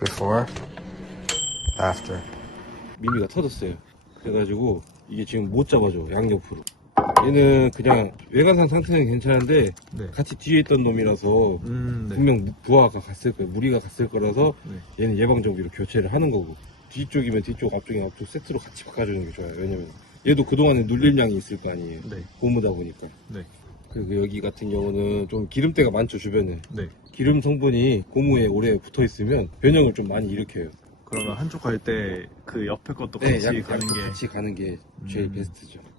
Before, after. 미미가 터졌어요. 그래가지고 이게 지금 못 잡아줘, 양옆으로. 얘는 그냥 외관상 상태는 괜찮은데 네. 같이 뒤에 있던 놈이라서 네. 분명 부하가 갔을 거예요. 무리가 갔을 거라서 네. 얘는 예방적으로 교체를 하는 거고, 뒤쪽이면 뒤쪽, 앞쪽이면 앞쪽 세트로 같이 바꿔주는 게 좋아요. 왜냐면 얘도 그동안에 눌림량이 있을 거 아니에요. 네. 고무다 보니까. 네. 그리고 여기 같은 경우는 좀 기름때가 많죠, 주변에. 네. 기름 성분이 고무에 오래 붙어 있으면 변형을 좀 많이 일으켜요. 그러면 한쪽 갈 때 그 옆에 것도 같이 네, 가는 게 같이 가는 게 제일 베스트죠.